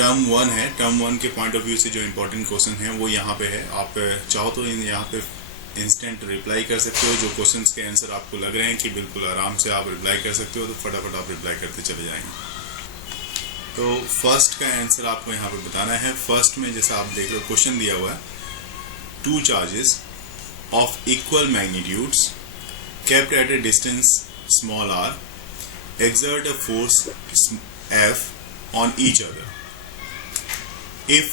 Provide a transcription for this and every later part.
Term 1 है, term 1 के point of view से जो इम्पोर्टेंट क्वेश्चन है वो यहाँ पे है। आप चाहो तो यहाँ पे इंस्टेंट रिप्लाई कर सकते हो। जो क्वेश्चंस के आंसर आपको लग रहे हैं कि बिल्कुल आराम से आप रिप्लाई कर सकते हो, तो फटाफट आप रिप्लाई करते चले जाएंगे। तो फर्स्ट का आंसर आपको यहाँ पे बताना है। फर्स्ट में जैसा आप देख रहे हो क्वेश्चन दिया हुआ है, 2 charges of equal magnitudes kept at a distance small r exert a force F on each other. If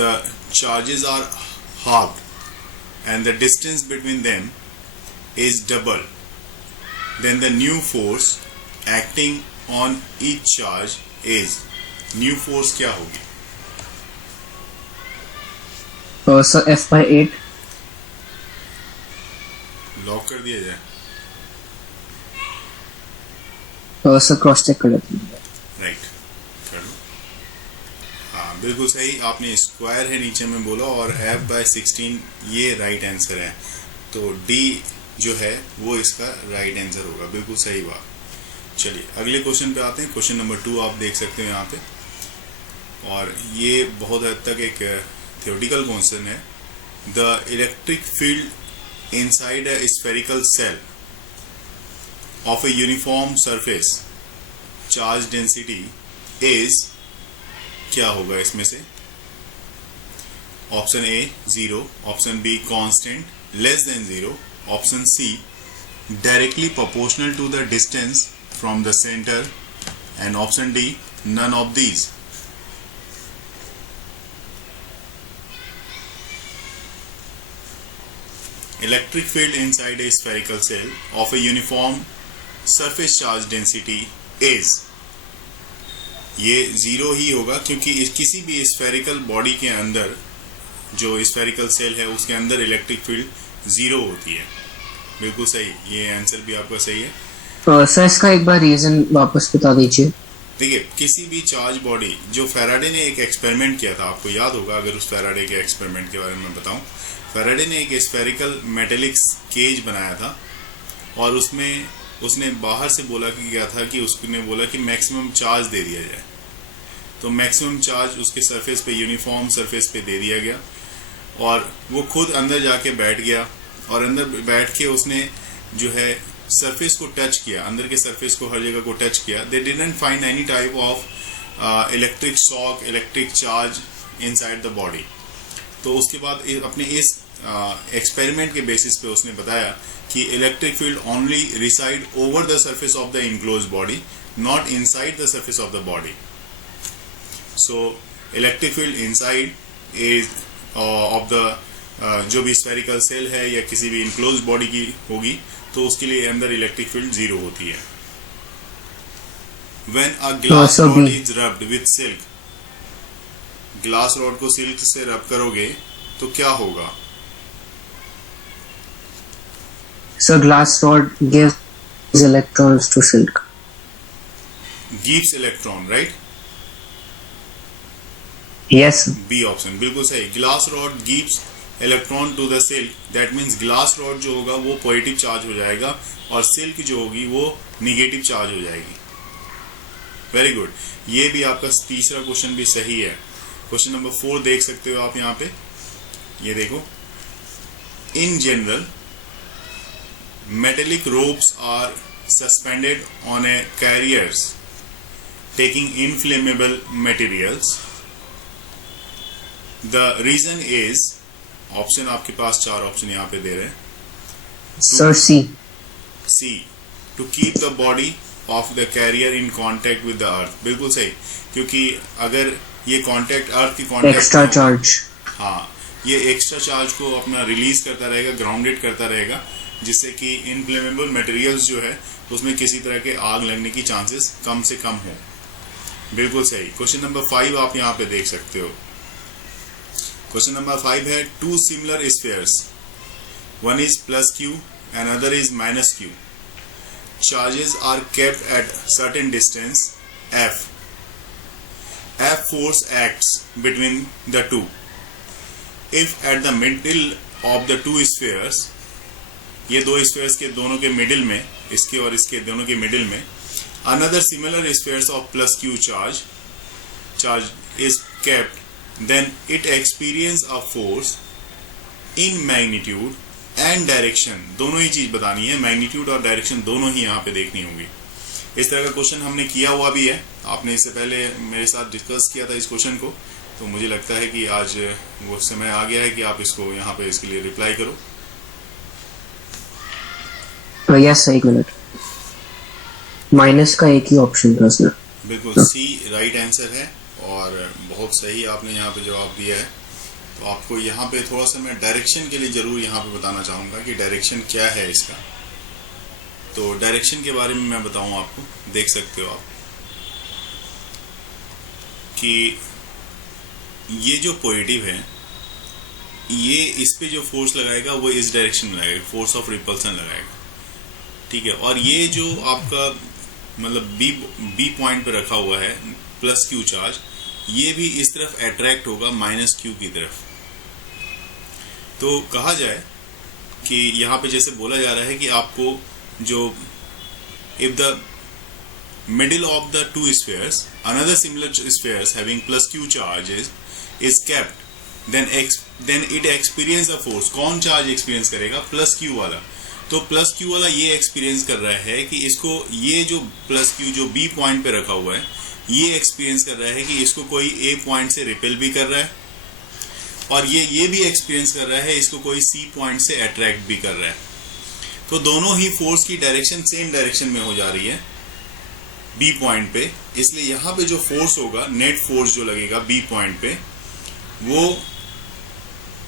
the charges are halved and the distance between them is double, then the new force acting on each charge is, new force क्या होगी? So F/8 lock कर दिया जाए। Sir cross check कर लेते हैं। Right, कर लो। हाँ बिल्कुल सही, आपने स्क्वायर है नीचे में बोला और F/16 ये राइट आंसर है। तो डी जो है वो इसका राइट आंसर होगा। बिल्कुल सही बात। चलिए अगले क्वेश्चन पे आते हैं। क्वेश्चन नंबर 2 आप देख सकते हो यहाँ पे, और ये बहुत हद तक एक थ्योरेटिकल क्वेश्चन है। The electric field inside a spherical cell of a uniform surface charge density is, क्या होगा इसमें से? Option A 0, option B constant less than 0, option C directly proportional to the distance from the centre, and option D none of these. Electric field inside a spherical cell of a uniform surface charge density is, ये 0 ही होगा क्योंकि किसी भी spherical body के अंदर जो spherical shell है उसके अंदर इलेक्ट्रिक फील्ड 0 होती है। बिल्कुल सही, ये आंसर भी आपका सही है। सर इसका एक बार रीजन वापस बता दीजिए। देखिए किसी भी चार्ज बॉडी, जो फैराडे ने एक एक्सपेरिमेंट किया था, आपको याद होगा अगर उस फैराडे के एक्सपेरिमेंट के बारे में बताऊं। फैराडे ने एक स्फेरिकल मेटेलिक केज बनाया था और उसमें उसने बाहर से बोला कि क्या था कि उसने बोला कि मैक्सिमम चार्ज दे दिया जाए। तो मैक्सिमम चार्ज उसके सरफेस पे, यूनिफॉर्म सरफेस पे दे दिया गया और वो खुद अंदर जाके बैठ गया और अंदर बैठ के उसने जो है सरफेस को टच किया, अंदर के सरफेस को हर जगह को टच किया। They didn't find any type of electric shock, electric charge inside the body. तो उसके बाद अपने इस एक्सपेरिमेंट के बेसिस पे उसने बताया कि electric field only reside over the surface of the enclose body, not inside the surface of the body. So electric field inside is of the जो भी स्फेरिकल सेल है या किसी भी इनक्लोज बॉडी की होगी तो उसके लिए अंदर इलेक्ट्रिक फील्ड 0 होती है। When a glass rod is rubbed with silk, glass rod को सिल्क से रब करोगे तो क्या होगा? So glass rod gives electrons to silk. Gives electron, right? Yes. B option बिल्कुल सही। Glass rod gives electron to the silk, that means glass rod जो होगा वो पॉजिटिव चार्ज हो जाएगा और सिल्क जो होगी वो निगेटिव चार्ज हो जाएगी। वेरी गुड, ये भी आपका तीसरा क्वेश्चन भी सही है। क्वेश्चन नंबर 4 देख सकते हो आप यहाँ पे, ये देखो। In general metallic ropes are suspended on a carriers taking inflammable materials. The reason is, option आपके पास 4 ऑप्शन यहाँ पे दे रहे हैं। Sir, C. C, to keep the body of the carrier in contact with the earth। बिल्कुल सही, क्योंकि अगर ये कांटेक्ट अर्थ की कांटेक्ट एक्स्ट्रा चार्ज, हाँ ये एक्स्ट्रा चार्ज को अपना रिलीज करता रहेगा, ग्राउंडेड करता रहेगा, जिससे कि इनफ्लेमेबल मटेरियल्स जो है उसमें किसी तरह के आग लगने की चांसेस कम से कम हो। बिल्कुल सही। क्वेश्चन नंबर 5 आप यहाँ पे देख सकते हो। क्वेश्चन नंबर 5 है, 2 similar spheres, one is plus q and other is minus q, charges are kept at certain distance f force acts between the two. If at the middle of the two spheres, ये 2 spheres के दोनों के middle में, इसके और इसके दोनों के मिडिल में another similar spheres of plus q charge is kept, then it experience a force in magnitude and direction. दोनों ही चीज बतानी है, मैग्नीट्यूड और डायरेक्शन दोनों ही यहाँ पे देखनी होगी. इस तरह का क्वेश्चन हमने किया हुआ भी है, आपने इससे पहले मेरे साथ डिस्कस किया था इस क्वेश्चन को, तो मुझे लगता है कि आज वो समय आ गया है कि आप इसको यहाँ पे इसके लिए रिप्लाई करो. यस सर, एक मिनट. माइनस का एक ही ऑप्शन था सर. बिल्कुल सी राइट आंसर है और बहुत सही आपने यहाँ पे जवाब दिया है. तो आपको यहाँ पे थोड़ा सा मैं डायरेक्शन के लिए जरूर यहाँ पे बताना चाहूँगा कि डायरेक्शन क्या है इसका. तो डायरेक्शन के बारे में मैं बताऊँ आपको, देख सकते हो आप कि ये जो पॉजिटिव है, ये इस पे जो फोर्स लगाएगा वो इस डायरेक्शन में लगाएगा, फोर्स ऑफ रिपल्सन लगाएगा. ठीक है, और ये जो आपका मतलब बी पॉइंट पे रखा हुआ है प्लस क्यू चार्ज, ये भी इस तरफ अट्रैक्ट होगा माइनस क्यू की तरफ. तो कहा जाए कि यहाँ पे जैसे बोला जा रहा है कि आपको जो if the middle of the two spheres another similar spheres having plus q charges is kept, then it experience a force. कौन चार्ज एक्सपीरियंस करेगा? प्लस क्यू वाला. तो प्लस क्यू वाला ये एक्सपीरियंस कर रहा है कि इसको ये जो प्लस क्यू जो बी पॉइंट पे रखा हुआ है, ये एक्सपीरियंस कर रहा है कि इसको कोई ए पॉइंट से रिपेल भी कर रहा है, और ये भी एक्सपीरियंस कर रहा है इसको कोई सी पॉइंट से अट्रैक्ट भी कर रहा है. तो दोनों ही फोर्स की डायरेक्शन सेम डायरेक्शन में हो जा रही है बी पॉइंट पे. इसलिए यहाँ पे जो फोर्स होगा, नेट फोर्स जो लगेगा बी पॉइंट पे,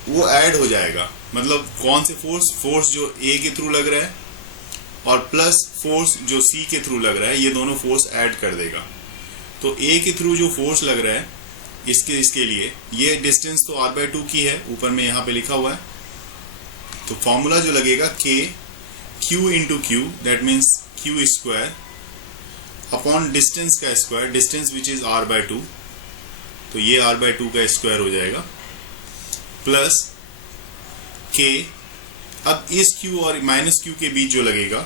वो ऐड हो जाएगा. मतलब कौन से फोर्स जो ए के थ्रू लग रहा है और प्लस फोर्स जो सी के थ्रू लग रहा है, ये दोनों फोर्स ऐड कर देगा. तो ए के थ्रू जो फोर्स लग रहा है इसके लिए ये डिस्टेंस तो r/2 की है, ऊपर में यहाँ पे लिखा हुआ है. तो फॉर्मूला जो लगेगा k q into Q, that means Q square upon distance का square, distance which is r/2, तो ये r/2 का स्क्वायर हो जाएगा, प्लस k. अब इस q और माइनस q के बीच जो लगेगा,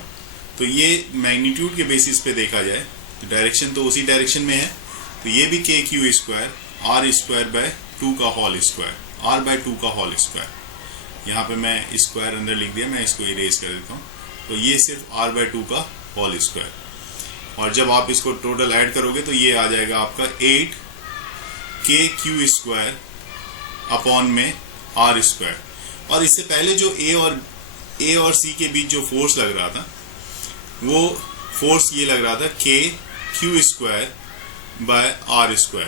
तो ये मैग्नीट्यूड के बेसिस पे देखा जाए तो डायरेक्शन तो उसी डायरेक्शन में है, तो ये भी k q स्क्वायर r²/2 का होल स्क्वायर, r/2 का होल स्क्वायर. यहाँ पे मैं स्क्वायर अंदर लिख दिया, मैं इसको इरेज कर देता हूँ. तो ये सिर्फ r/2 का होल स्क्वायर, और जब आप इसको टोटल ऐड करोगे तो ये आ जाएगा आपका 8k q² अपॉन में r². और इससे पहले जो ए और सी के बीच जो फोर्स लग रहा था, वो फोर्स ये लग रहा था k q²/r².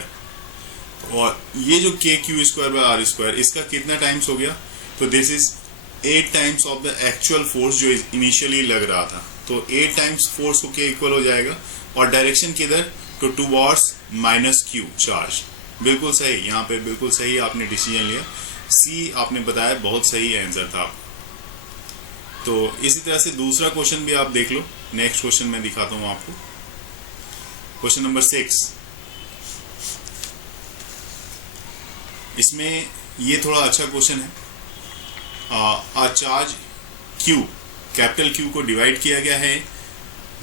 और ये जो k q²/r², इसका कितना टाइम्स हो गया? तो this is 8 times of the actual force जो इनिशियली लग रहा था. तो 8 टाइम्स फोर्स को k इक्वल हो जाएगा, और डायरेक्शन किधर? तो टुवर्ड्स माइनस क्यू चार्ज. बिल्कुल सही, यहाँ पे बिल्कुल सही आपने डिसीजन लिया. सी आपने बताया, बहुत सही आंसर था. तो इसी तरह से दूसरा क्वेश्चन भी आप देख लो. नेक्स्ट क्वेश्चन मैं दिखाता हूँ आपको. Question number 6. इसमें ये थोड़ा अच्छा क्वेश्चन है. चार्ज Q, कैपिटल Q को डिवाइड किया गया है,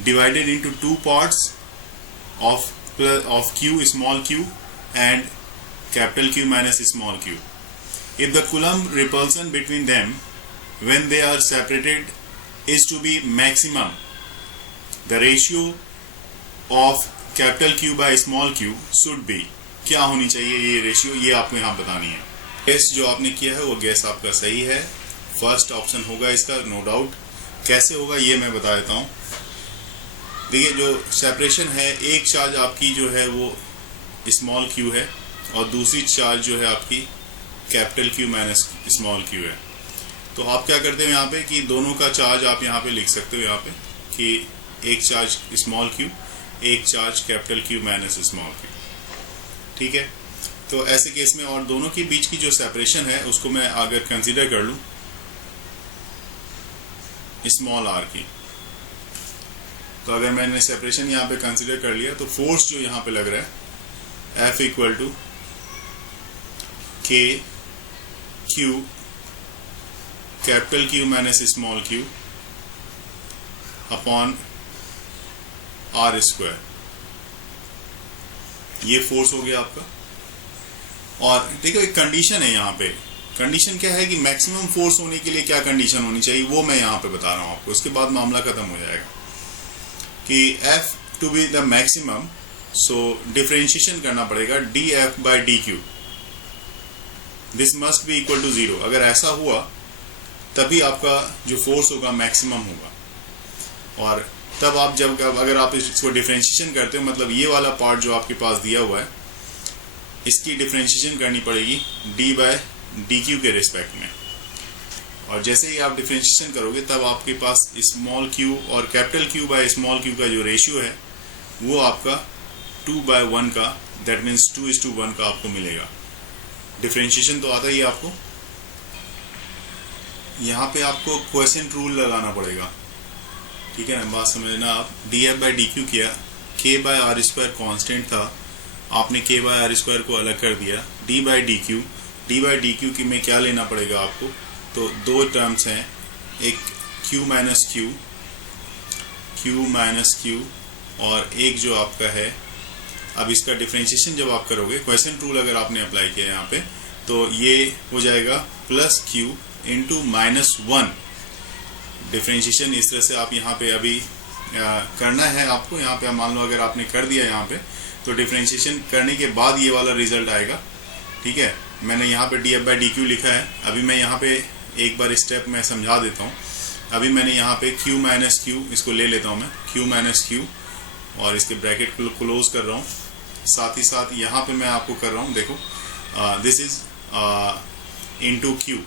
divided into 2 parts of Q small q and capital Q minus small q. If the Coulomb repulsion between them when they are separated is to be maximum, the ratio of capital Q by small q should be. क्या होनी चाहिए ये ratio, ये आपको यहाँ बतानी है. Gas जो आपने किया है वो गैस आपका सही है. फर्स्ट ऑप्शन होगा इसका, नो डाउट. कैसे होगा ये मैं बता देता हूँ. देखिए, जो सेपरेशन है, एक चार्ज आपकी जो है वो स्मॉल q है, और दूसरी चार्ज जो है आपकी capital Q minus small q है. तो आप क्या करते हो यहाँ पे कि दोनों का चार्ज आप यहाँ पे लिख सकते हो, यहाँ पे कि एक चार्ज स्मॉल q, एक charge capital Q minus small q. ठीक है. तो ऐसे केस में, और दोनों के बीच की जो सेपरेशन है उसको मैं अगर कंसीडर कर लूँ स्मॉल r की, तो अगर मैंने सेपरेशन यहाँ पे कंसीडर कर लिया, तो फोर्स जो यहाँ पे लग रहा है F equal to k q capital Q minus small q upon R square, ये फोर्स हो गया आपका। और देखो एक कंडीशन है यहाँ पे, कंडीशन क्या है कि मैक्सिमम फोर्स होने के लिए क्या कंडीशन होनी चाहिए वो मैं यहाँ पे बता रहा हूँ आपको, उसके बाद मामला खत्म हो जाएगा। कि F to be the maximum, so differentiation करना पड़ेगा dF by dQ, this must be equal to 0। अगर ऐसा हुआ तभी आपका जो फोर्स होगा मैक्सिमम होगा। और तब आप जब अगर आप इसको डिफरेंशिएशन करते हो, मतलब ये वाला पार्ट जो आपके पास दिया हुआ है, इसकी डिफरेंशिएशन करनी पड़ेगी d बाय dQ के रिस्पेक्ट में। और जैसे ही आप डिफरेंशिएशन करोगे तब आपके पास स्मॉल q और capital Q by small q का जो रेशियो है वो आपका 2/1 का, दैट मीन्स 2:1 का आपको मिलेगा। डिफरेंशिएशन तो आता ही है आपको। यहाँ पे आपको क्वोशिएंट रूल लगाना पड़ेगा, ठीक है ना, बात समझना आप। dF बाई dQ किया, k by R square constant था, आपने k बाय आर स्क्वायर को अलग कर दिया, d बाई dQ की में क्या लेना पड़ेगा आपको, तो दो टर्म्स हैं, एक q माइनस q और एक जो आपका है, अब इसका डिफरेंशिएशन जब आप करोगे, क्वोशिएंट रूल अगर आपने अप्लाई किया यहाँ पे, तो ये हो जाएगा प्लस q इंटू -1। डिफरेंशिएशन इस तरह से आप यहाँ पे अभी करना है आपको। यहाँ पे मान लो अगर आपने कर दिया यहाँ पे, तो डिफरेंशिएशन करने के बाद ये वाला रिजल्ट आएगा, ठीक है। मैंने यहाँ पे dF बाई dQ लिखा है। अभी मैं यहाँ पे एक बार स्टेप में समझा देता हूँ। अभी मैंने यहाँ पे q माइनस q, इसको ले लेता हूँ मैं, q माइनस q, और इसके ब्रैकेट को क्लोज कर रहा हूँ। साथ ही साथ यहाँ पे मैं आपको कर रहा हूँ, देखो दिस इज इनटू q,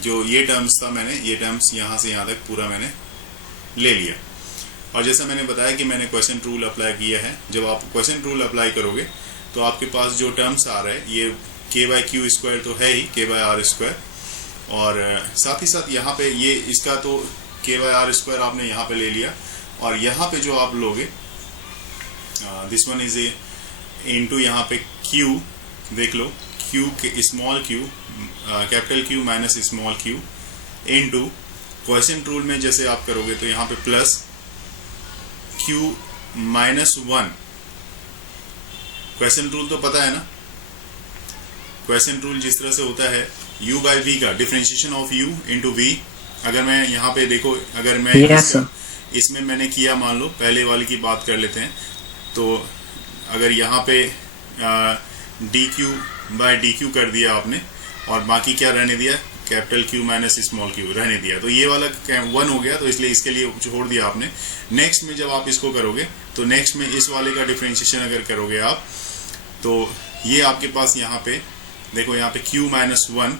जो ये टर्म्स था, मैंने ये टर्म्स यहाँ से यहाँ तक पूरा मैंने ले लिया। और जैसा मैंने बताया कि मैंने क्वोशिएंट रूल अप्लाई किया है। जब आप क्वोशिएंट रूल अप्लाई करोगे तो आपके पास जो टर्म्स आ रहा है, ये k बाई क्यू स्क्वायर तो है ही, k बाई आर स्क्वायर, और साथ ही साथ यहाँ पे ये इसका तो k बाई आर स्क्वायर आपने यहाँ पे ले लिया, और यहाँ पे जो आप लोगे दिस वन इज इनटू यहाँ पे q, देख लो q के small q, capital Q minus small q into quotient rule में जैसे आप करोगे तो यहाँ पे plus q minus 1। Quotient rule तो पता है ना, क्वोशिएंट रूल जिस तरह से होता है u बाई v का, differentiation of u into v। अगर मैं यहाँ पे देखो, अगर मैं इसमें मैंने किया, मान लो पहले वाली की बात कर लेते हैं, तो अगर यहाँ पे dq बाई dq कर दिया आपने, और बाकी क्या रहने दिया, capital Q minus small q रहने दिया, तो ये वाला 1 हो गया, तो इसलिए इसके लिए छोड़ दिया आपने। नेक्स्ट में जब आप इसको करोगे तो नेक्स्ट में इस वाले का डिफरेंशिएशन अगर करोगे आप, तो ये आपके पास यहाँ पे देखो, यहाँ पे q माइनस 1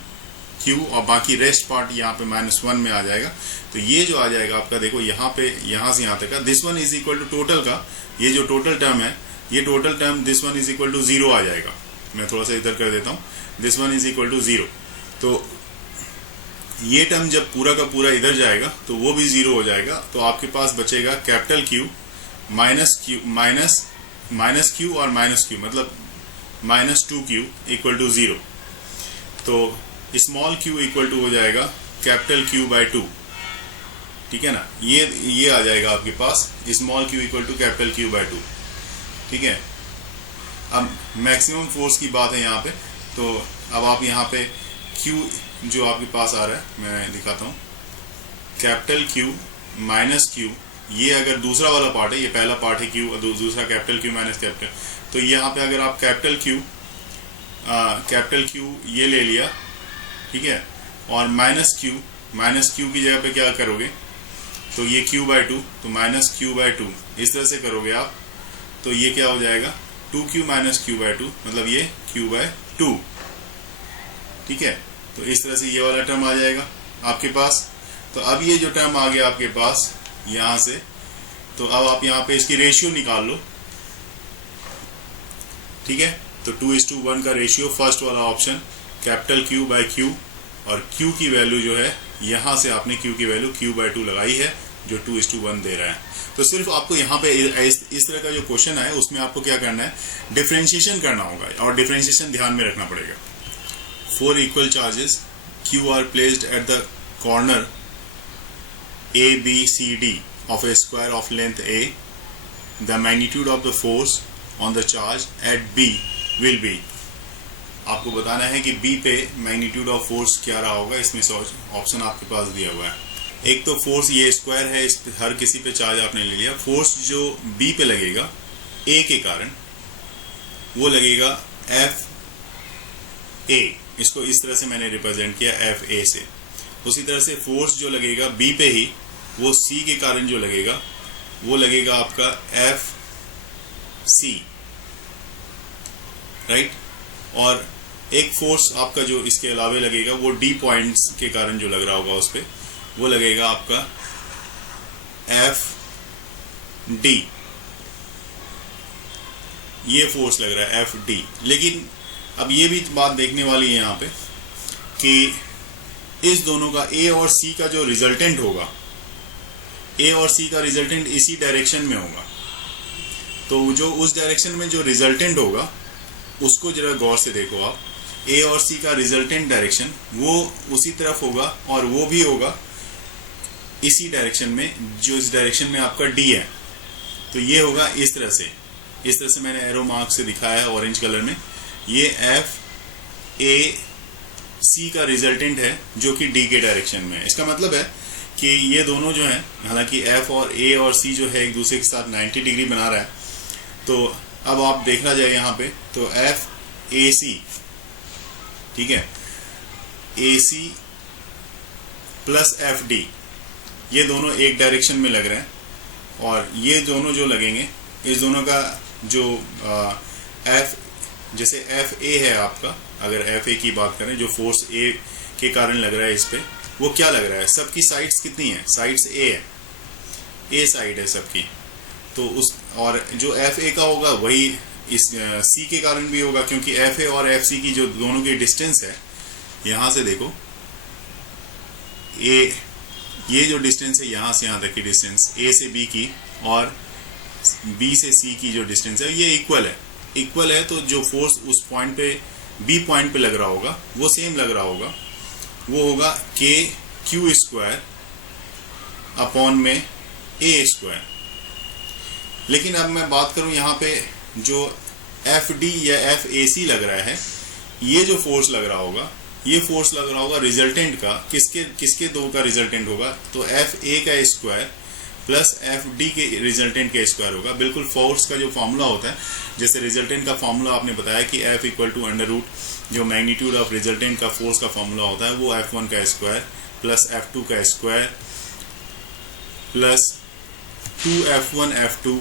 q और बाकी रेस्ट पार्ट यहाँ पे -1 में आ जाएगा। तो ये जो आ जाएगा आपका, देखो यहाँ पे यहाँ से यहाँ तक का, this one is equal to total का, ये जो टोटल टर्म है, ये total term this one is equal to 0 आ जाएगा। मैं थोड़ा सा इधर कर देता हूँ, this one is equal to 0। तो ये टर्म जब पूरा का पूरा इधर जाएगा तो वो भी 0 हो जाएगा। तो आपके पास बचेगा कैपिटल Q माइनस Q और माइनस Q, मतलब -2Q इक्वल टू 0। तो स्मॉल q इक्वल टू हो जाएगा कैपिटल Q बाई 2, ठीक है ना। ये आ जाएगा आपके पास small q equal to capital Q by 2, ठीक है। अब मैक्सिमम फोर्स की बात है यहाँ पे, तो अब आप यहाँ पे q जो आपके पास आ रहा है, मैं दिखाता हूँ, कैपिटल Q माइनस Q, ये अगर दूसरा वाला पार्ट है, ये पहला पार्ट है Q और दूसरा कैपिटल Q माइनस कैपिटल, तो यहाँ पे अगर आप कैपिटल Q ये ले लिया, ठीक है, और माइनस Q की जगह पे क्या करोगे, तो ये Q बाई 2, तो माइनस Q बाई 2 इस तरह से करोगे आप, तो ये क्या हो जाएगा 2Q माइनस Q बाई 2, मतलब ये Q बाई 2, ठीक है। तो इस तरह से ये वाला टर्म आ जाएगा आपके पास। तो अब ये जो टर्म आ गया आपके पास यहाँ से, तो अब आप यहाँ पे इसकी रेशियो निकाल लो, ठीक है। तो 2:1 का रेशियो, फर्स्ट वाला option capital Q by Q, और Q की वैल्यू जो है यहाँ से आपने Q की वैल्यू Q बाई 2 लगाई है, जो 2:1 दे रहा है। तो सिर्फ आपको यहाँ पे इस तरह का जो क्वेश्चन है उसमें आपको क्या करना है, डिफरेंशिएशन करना होगा, और डिफरेंशिएशन ध्यान में रखना पड़ेगा। 4 equal charges Q are placed at the corner A, B, C, D of a square of length A the magnitude of the force on the charge at B will be. आपको बताना है कि B पे magnitude of force क्या रहा होगा। इसमें option आपके पास दिया हुआ है। एक तो फोर्स ये स्क्वायर है, इस पे हर किसी पे चार्ज आपने ले लिया। फोर्स जो बी पे लगेगा ए के कारण वो लगेगा एफ ए, इसको इस तरह से मैंने रिप्रेजेंट किया एफ ए से। उसी तरह से फोर्स जो लगेगा बी पे ही वो सी के कारण जो लगेगा वो लगेगा आपका एफ सी, राइट। और एक फोर्स आपका जो इसके अलावे लगेगा वो डी पॉइंट्स के कारण जो लग रहा होगा उस पर वो लगेगा आपका एफ डी, ये फोर्स लग रहा है एफ डी। लेकिन अब ये भी बात देखने वाली है यहाँ पे कि इस दोनों का ए और सी का जो रिजल्टेंट होगा, ए और सी का रिजल्टेंट इसी डायरेक्शन में होगा। तो जो उस डायरेक्शन में जो रिजल्टेंट होगा उसको जरा गौर से देखो आप। ए और सी का रिजल्टेंट डायरेक्शन वो उसी तरफ होगा और वो भी होगा इसी डायरेक्शन में जो इस डायरेक्शन में आपका डी है। तो ये होगा इस तरह से मैंने एरो मार्क से दिखाया है ऑरेंज कलर में। ये एफ ए सी का रिजल्टेंट है जो कि डी के डायरेक्शन में है। इसका मतलब है कि ये दोनों जो हैं, हालांकि एफ और ए और सी जो है एक दूसरे के साथ 90 डिग्री बना रहा है। तो अब आप देखना जाए यहाँ पे तो एफ ए सी, ठीक है, ए सी प्लस एफ डी, ये दोनों एक डायरेक्शन में लग रहे हैं। और ये दोनों जो लगेंगे, इस दोनों का जो एफ, जैसे एफ ए है आपका, अगर एफ ए की बात करें जो फोर्स ए के कारण लग रहा है इस पे, वो क्या लग रहा है, सबकी साइड्स कितनी है, साइड्स ए है, ए साइड है सबकी। तो उस और जो एफ ए का होगा वही इस सी के कारण भी होगा, क्योंकि एफ ए और एफ सी की जो दोनों की डिस्टेंस है, यहां से देखो ए, ये जो डिस्टेंस है यहां से यहां तक की डिस्टेंस ए से बी की और बी से सी की जो डिस्टेंस है ये इक्वल है। तो जो फोर्स उस पॉइंट पे बी पॉइंट पे लग रहा होगा वो सेम लग रहा होगा, वो होगा के क्यू स्क्वायर अपॉन में ए स्क्वायर। लेकिन अब मैं बात करूं यहाँ पे जो एफ डी या एफ ए सी लग रहा है, ये जो फोर्स लग रहा होगा, ये फोर्स लग रहा होगा रिजल्टेंट का, किसके दो का रिजल्टेंट होगा, तो एफ ए का स्क्वायर प्लस एफ डी के रिजल्टेंट का स्क्वायर होगा। बिल्कुल फोर्स का जो फॉर्मूला होता है, जैसे रिजल्टेंट का फॉर्मूला आपने बताया कि F equal to under root जो मैग्नीट्यूड ऑफ रिजल्टेंट का फोर्स का फॉर्मूला होता है वो एफ वन का स्क्वायर प्लस एफ टू का square plus 2f1 f2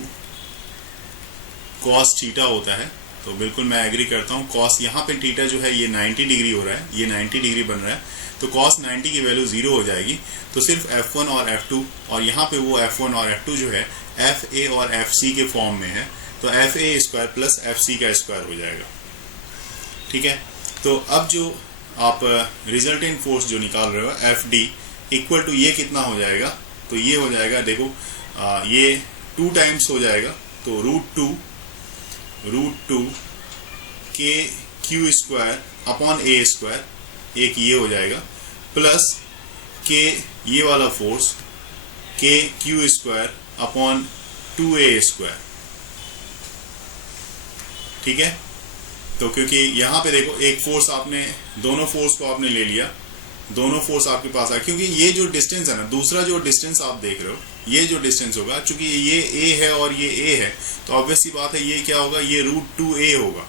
cos theta होता है। तो बिल्कुल मैं एग्री करता हूँ, कॉस यहाँ पे थीटा जो है ये 90 डिग्री हो रहा है, ये 90 डिग्री बन रहा है, तो कॉस 90 की वैल्यू 0 हो जाएगी। तो सिर्फ f1 और f2, और यहाँ पे वो f1 और f2 जो है fa और fc के फॉर्म में है, तो fa स्क्वायर प्लस fc का स्क्वायर हो जाएगा। ठीक है, तो अब जो आप रिजल्टेंट फोर्स जो निकाल रहे हो fd इक्वल टू ये कितना हो जाएगा, तो ये हो जाएगा, देखो ये 2 टाइम्स हो जाएगा, तो रूट टू के क्यू स्क्वायर अपॉन ए स्क्वायर, एक ये हो जाएगा, प्लस के ये वाला फोर्स के Q square upon 2a square. ठीक है, तो क्योंकि यहाँ पे देखो एक फोर्स आपने, दोनों फोर्स को आपने ले लिया, दोनों फोर्स आपके पास आए, क्योंकि ये जो डिस्टेंस है ना, दूसरा जो डिस्टेंस आप देख रहे हो, ये जो डिस्टेंस होगा, चूंकि ये a है और ये a है, तो ऑब्वियस सी बात है ये क्या होगा, ये रूट 2a होगा।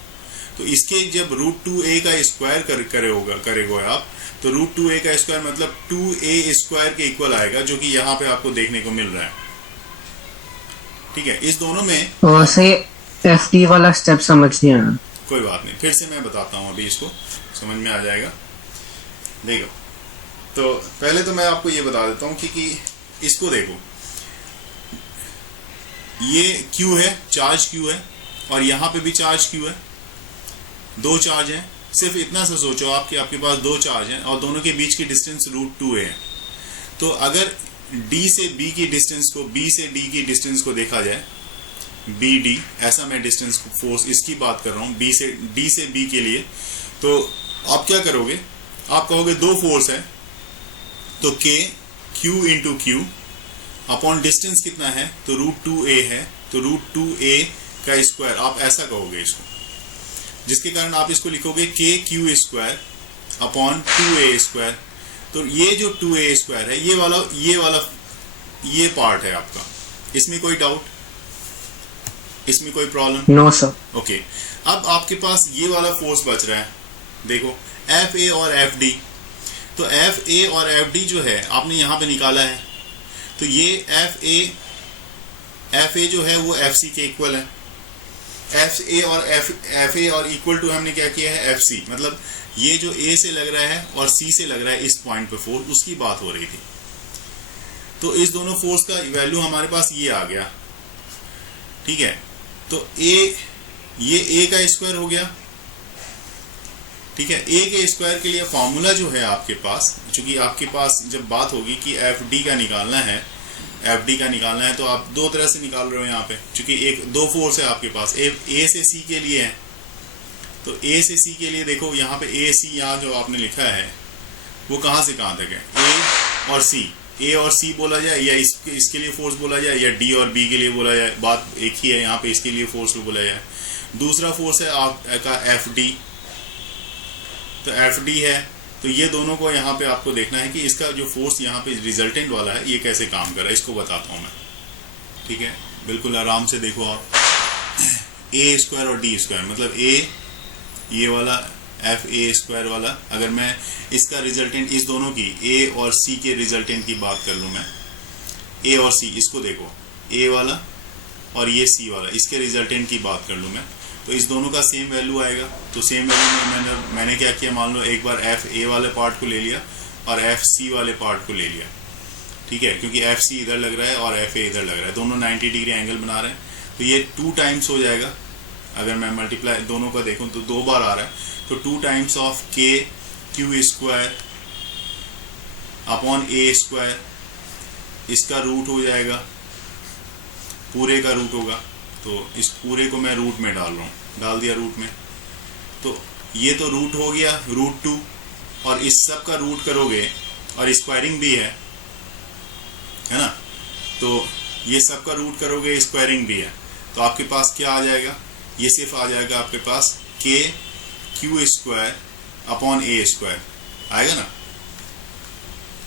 तो इसके जब रूट 2a का स्क्वायर करेगा आप, तो रूट 2a का स्क्वायर मतलब 2a स्क्वायर के इक्वल आएगा, जो कि यहाँ पे आपको देखने को मिल रहा है। ठीक है, इस दोनों में वैसे FD वाला स्टेप समझ नहीं आया। कोई बात नहीं, फिर से मैं बताता हूँ, अभी इसको समझ में आ जाएगा। देखो, तो पहले तो मैं आपको ये बता देता हूँ कि इसको देखो, ये Q है, चार्ज Q है, और यहाँ पे भी चार्ज Q है, 2 चार्ज हैं। सिर्फ इतना सा सोचो आप कि आपके पास 2 चार्ज हैं और दोनों के बीच की डिस्टेंस रूट 2a है। तो अगर D से B की डिस्टेंस को, B से D की डिस्टेंस को देखा जाए, BD, ऐसा मैं डिस्टेंस फोर्स इसकी बात कर रहा हूँ, D से B के लिए, तो आप क्या करोगे, आप कहोगे 2 फोर्स है, तो K Q into Q upon distance कितना है, तो रूट 2a है, तो √2a का स्क्वायर आप ऐसा कहोगे इसको, जिसके कारण आप इसको लिखोगे KQ² अपॉन 2a²। तो ये जो 2a² है ये पार्ट है आपका। इसमें कोई डाउट, इसमें कोई प्रॉब्लम? No sir. ओके, अब आपके पास ये वाला फोर्स बच रहा है, देखो FA और FD। तो FA और FD जो है आपने यहाँ पे निकाला है, तो ये FA जो है वो FC के इक्वल है। FA और इक्वल टू हमने क्या किया है FC, मतलब ये जो A से लग रहा है और C से लग रहा है इस पॉइंट पे फोर्स, उसकी बात हो रही थी। तो इस दोनों फोर्स का वैल्यू हमारे पास ये आ गया, ठीक है। तो ये A का स्क्वायर हो गया, ठीक है। A के स्क्वायर के लिए फॉर्मूला जो है आपके पास, चूंकि आपके पास जब बात होगी कि FD का निकालना है तो आप दो तरह से निकाल रहे हो यहाँ पे, चूंकि दो फोर्स है आपके पास, A से C के लिए है। तो A से C के लिए देखो यहाँ पे AC यहाँ जो आपने लिखा है वो कहाँ से कहाँ तक है, A और C बोला जाए या इसके लिए फोर्स बोला जाए या D और B के लिए बोला जाए, बात एक ही है यहाँ पे, इसके लिए फोर्स को बोला जाए। दूसरा फोर्स है आपका FD, तो FD है। तो ये दोनों को यहाँ पे आपको देखना है कि इसका जो फोर्स यहाँ पे रिजल्टेंट वाला है ये कैसे काम कर रहा है, इसको बताता हूँ मैं, ठीक है। बिल्कुल आराम से देखो आप, A² और D², मतलब ये वाला FA² वाला, अगर मैं इसका रिजल्टेंट इस दोनों की A और C के रिजल्टेंट की बात कर लूँ मैं, A और C, इसको देखो A वाला और ये C वाला, इसके रिजल्टेंट की बात कर लूँ मैं, तो इस दोनों का सेम वैल्यू आएगा। तो सेम वैल्यू में मैंने क्या किया, मान लो एक बार FA वाले पार्ट को ले लिया और FC वाले पार्ट को ले लिया, ठीक है, क्योंकि FC इधर लग रहा है और FA इधर लग रहा है, दोनों 90 डिग्री एंगल बना रहे हैं। तो ये 2 टाइम्स हो जाएगा, अगर मैं मल्टीप्लाई दोनों का देखूं तो 2 बार आ रहा है, तो 2 times of KQ² upon A², इसका रूट हो जाएगा, पूरे का रूट होगा। तो इस पूरे को मैं रूट में डाल रहा हूँ, डाल दिया रूट में, तो ये तो रूट हो गया √2, और इस सब का रूट करोगे और स्क्वायरिंग भी है ना, तो ये सब का रूट करोगे, स्क्वायरिंग भी है, तो आपके पास क्या आ जाएगा, ये सिर्फ आ जाएगा आपके पास KQ² अपॉन A² आएगा ना।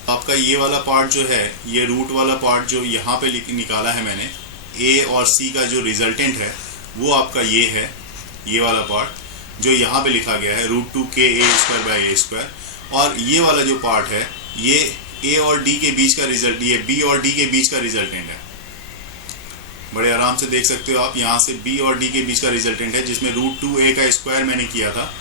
आपका ये वाला पार्ट जो है, ये रूट वाला पार्ट जो यहाँ पे निकाला है मैंने, A और C का जो रिजल्टेंट है वो आपका ये है, ये वाला पार्ट जो यहाँ पे लिखा गया है √2KA²/A², और ये वाला जो पार्ट है ये A और D के बीच का रिजल्ट, ये B और D के बीच का रिजल्टेंट है। बड़े आराम से देख सकते हो आप, यहाँ से B और D के बीच का रिजल्टेंट है, जिसमें √2A का स्क्वायर मैंने किया था,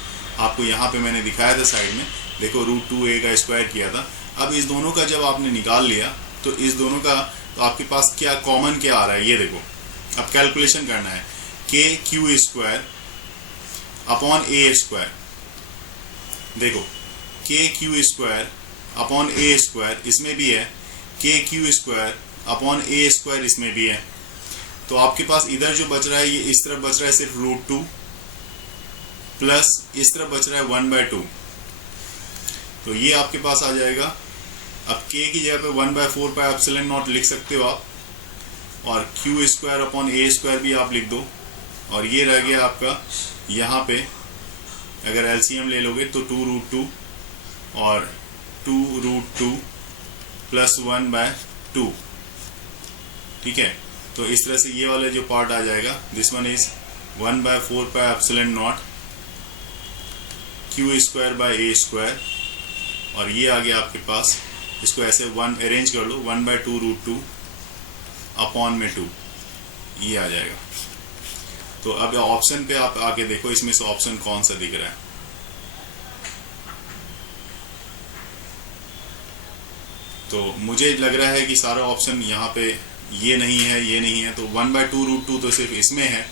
आपको यहाँ पे मैंने दिखाया था साइड में, देखो √2A का स्क्वायर किया था। अब इस दोनों का जब आपने निकाल लिया तो इस दोनों का, तो आपके पास क्या कॉमन क्या आ रहा है, ये देखो, अब कैलकुलेशन करना है, KQ² अपॉन A², देखो KQ² अपॉन A², इसमें भी है KQ² अपॉन A² इसमें भी है। तो आपके पास इधर जो बच रहा है, ये इस तरफ बच रहा है सिर्फ √2 प्लस इस तरफ बच रहा है 1/2, तो ये आपके पास आ जाएगा। अब K की जगह पे 1/4πε0 लिख सकते हो आप, और Q² अपॉन A² भी आप लिख दो, और ये रह गया आपका यहाँ पे, अगर LCM ले लोगे तो 2√2 और 2√2 प्लस 1/2, ठीक है। तो इस तरह से ये वाला जो पार्ट आ जाएगा, दिस वन इज 1/4πε0 Q²/A², और ये आ गया आपके पास, इसको ऐसे 1 अरेंज कर लो, 1/2√2 अपॉन में 2, ये आ जाएगा। तो अब ऑप्शन पे आप आके देखो, इसमें से ऑप्शन कौन सा दिख रहा है। तो मुझे लग रहा है कि सारा ऑप्शन यहाँ पे ये नहीं है, ये नहीं है, तो 1/2√2 तो सिर्फ इसमें है,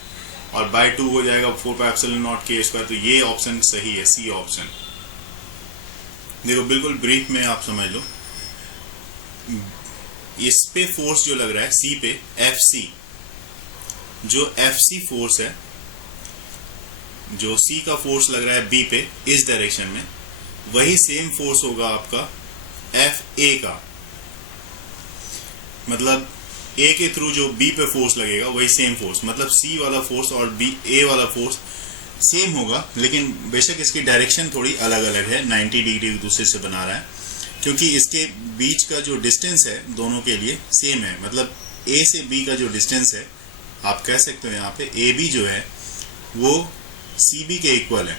और बाय 2 हो जाएगा 4πε0 K², तो ये ऑप्शन सही है, सी ऑप्शन। देखो बिल्कुल ब्रीफ में आप समझ लो, इस पे फोर्स जो लग रहा है सी पे, FC, जो FC फोर्स है, जो C का फोर्स लग रहा है B पे इस डायरेक्शन में, वही सेम फोर्स होगा आपका FA का। मतलब ए के थ्रू जो बी पे फोर्स लगेगा वही सेम फोर्स, मतलब सी वाला फोर्स और बी ए वाला फोर्स सेम होगा, लेकिन बेशक इसकी डायरेक्शन थोड़ी अलग अलग है, 90 डिग्री एक दूसरे से बना रहा है, क्योंकि इसके बीच का जो डिस्टेंस है दोनों के लिए सेम है। मतलब ए से बी का जो डिस्टेंस है, आप कह सकते हो यहाँ पे ए बी जो है वो सी बी के इक्वल है।